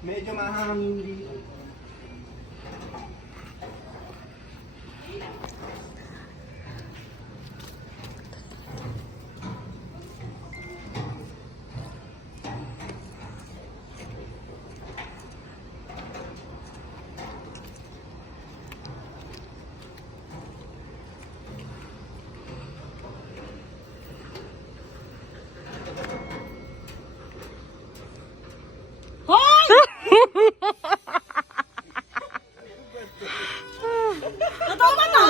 Medyo mahangin dito. Totoo ba to?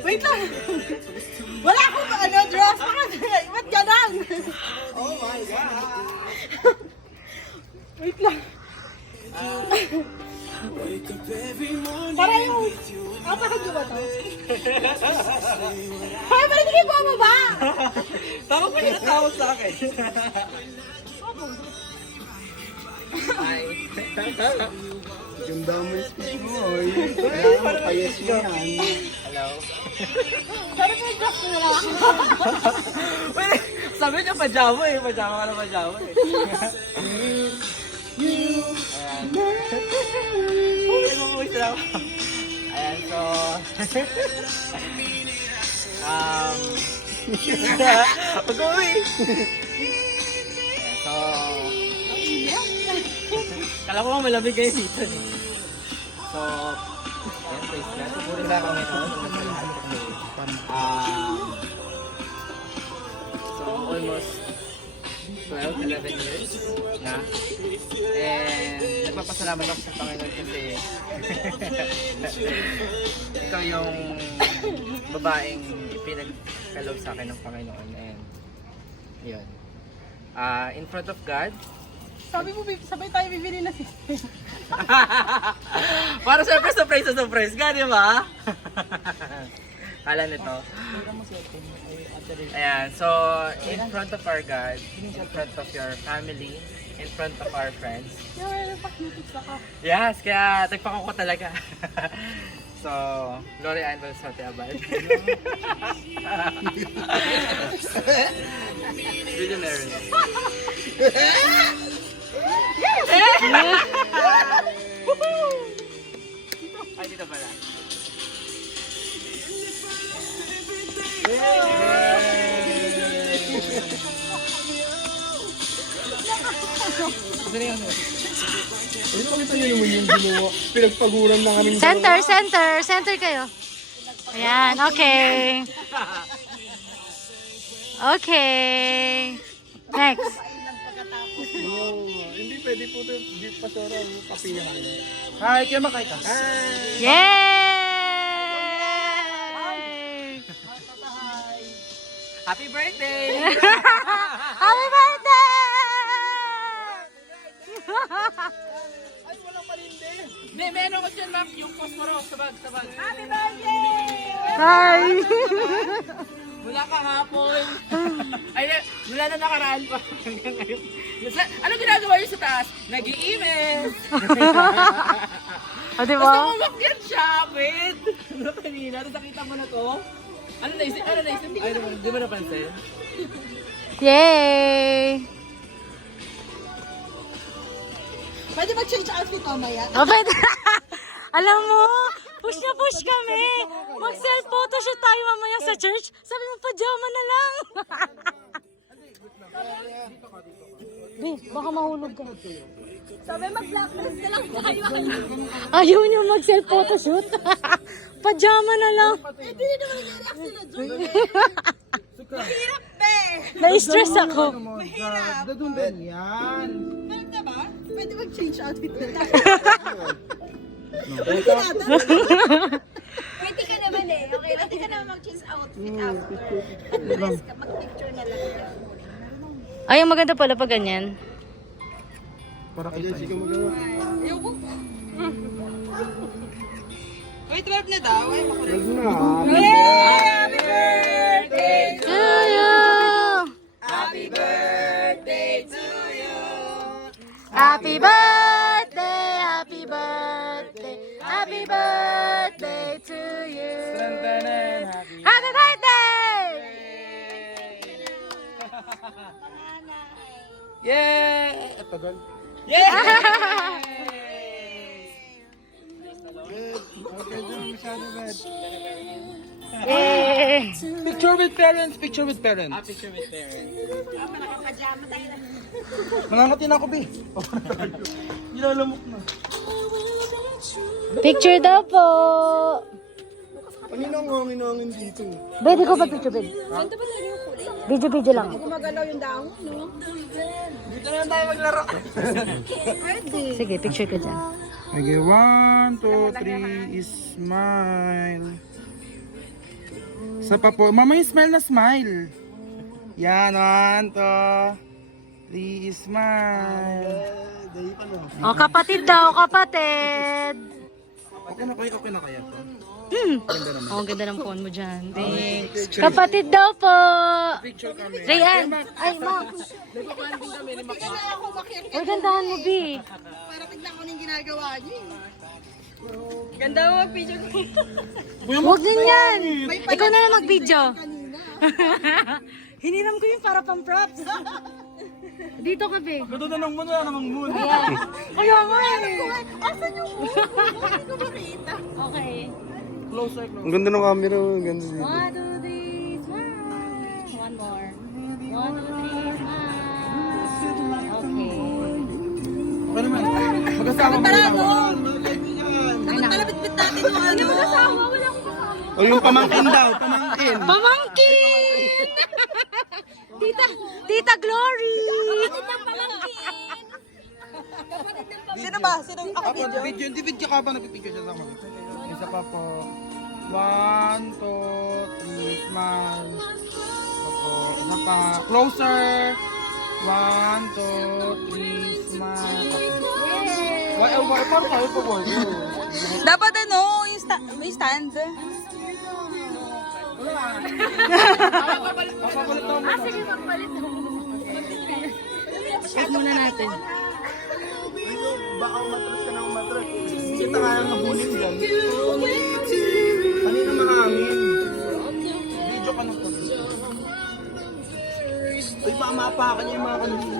Wait lang. Wala akong dress. Ba't ganun? Oh my God! Wait lang. Para yung... Kapakad ko ba to? Ay, parang hindi ko bumaba. Tama pa yung tawag sa akin. Ay. Ganda mo yung speech mo. Kaya mo, payas mo yan. Hello? Sorry po yung dress ko na lang ako. Wait, sabi niya pajama eh. Pajama ka na pajama eh. Ayan. Ay, mabuhay lang. Ayan, so... Pag-uwi! So... Kala ko nga malamig kayo dito eh. So... Ayan, praise God. Pupuri na kami ito. So, almost 12-11 years na. And nagpapasalamat ako sa Panginoon kasi ikaw yung babaeng pinagkalob sa akin ng Panginoon. And yun. In front of God, Sabi mo, sabay tayo bibili na sister. para syempre surprise ka, di ba? Kala nito. Ayan, so in front of our God, in front of your family, in front of our friends. Kaya wala pa kinitips ako. Yes, kaya tagpako ko talaga. So, Glory Ann Balsote Abad. Visionary. Ay, dito pala. Ano pakita nyo naman yung ginawa? Pinagpaguran na kami. Center kayo. Ayan, okay. Okay. Next. No, hindi pwede po ito. Hindi pa sora ang kapihan. Hi, kaya makay ka. Yay! Happy birthday! Happy birthday! Ay, walang palindi. Meron ko dyan, Mac, yung posporo sa bag. Happy birthday! Hi! Mula kahapon. Ay, mula na nakaraan pa. Hanggang ngayon. Ano ginagawa yun sa taas? Nag-i-email. O, Basta diba? umakyat siya, wait. Ano kanina? Tapos nakita mo na to? Ano naisip? Ay, di mo napansin? Yay! Pwede ba change outfit mamaya? O, pwede. Alam mo, push na push kami. Mag-self photoshoot tayo mamaya sa church. Sabi mo, pajama na lang. Baka mahulog ka. Sabi mag-blacklist ka lang tayo. Ayaw niyo mag-self photoshoot. Pajama na lang. Hindi na naman nag-react sila dyan. Mahirap be! Na-stress ako. Mahirap. Dadundan yan. Meron na ba? Pwede mag-change outfit na tayo. Pwede ka naman eh. Okay, pwede ka naman mag-change outfit after. Mag-dress ka, mag-picture na lang. Ay, ang maganda pala pag ganyan. Para kita. Sige magawa. Wait, 12 na daw. Ay, Wag na. happy birthday To you! Happy birthday to you. Happy birthday, happy birthday, happy birthday to you. Happy birthday! Yeah! Ito doon. Yeah! Okay, doon. Masyado bad. Eh. Picture with parents. Picture with parents. Picture with parents. Nakapajama tayo na. Nangangati na ako, be. Nilalamok na. Picture daw po. Kanina ang hangin dito. Pwede ko ba picture, babe? Ganda ba lagi yung kulay? Video lang. Gumagalaw yung dahon, no? Dito na tayo maglaro. Pwede. Sige, picture ka dyan. Okay, 1, 2, 3, smile. Sa pa po. Mama, yung smile na smile. Yan, 1, 2, 3, smile. O, kapatid daw, kapatid. Okay na kaya to? Oh, ang ganda ng phone mo dyan. Thanks. Kapatid daw po. Picture kami. Rayan. Ay, ma. Uy, gandahan mo, B. Para tignan ko yung ginagawa niyo. Ganda mo mag-picture ko. Huwag din yan. Ikaw na lang mag-video. Hiniram ko yun para pang props. Dito ka, be. Natutanong mo na namang moon. Ayan. Kaya nga eh. Asan yung phone? Hindi ko makita. Okay. Closer. Ang ganda ng camera. Ang ganda dito. 1, 2, 3, smile. One more. 1, 2, 3, smile. Okay. Ano naman? Mag-asama mo Tara, na. no? Malapit-bit natin yung ano. Mag-asawa, wala akong kasama. O yung pamangkin daw. Pamangkin. Pamangkin! Tita Glory! Sino ba? Sino ako Ako, video. Hindi video ka ba nagpipicture siya sa mga? Isa pa po. 1, 2, 3, smile. Opo. Isa pa. Closer. 1, 2, 3, smile. Why paano tayo po boy? Dapat ano, yung stand. Papapalit na mo. Sige, magpalit mo. Check muna natin. Baka matras ka ng matras. Kita nga yung nabulin dyan. Kanina mahangin. Video ka ng pag. Ay, baka maapakan niya yung mga kanina.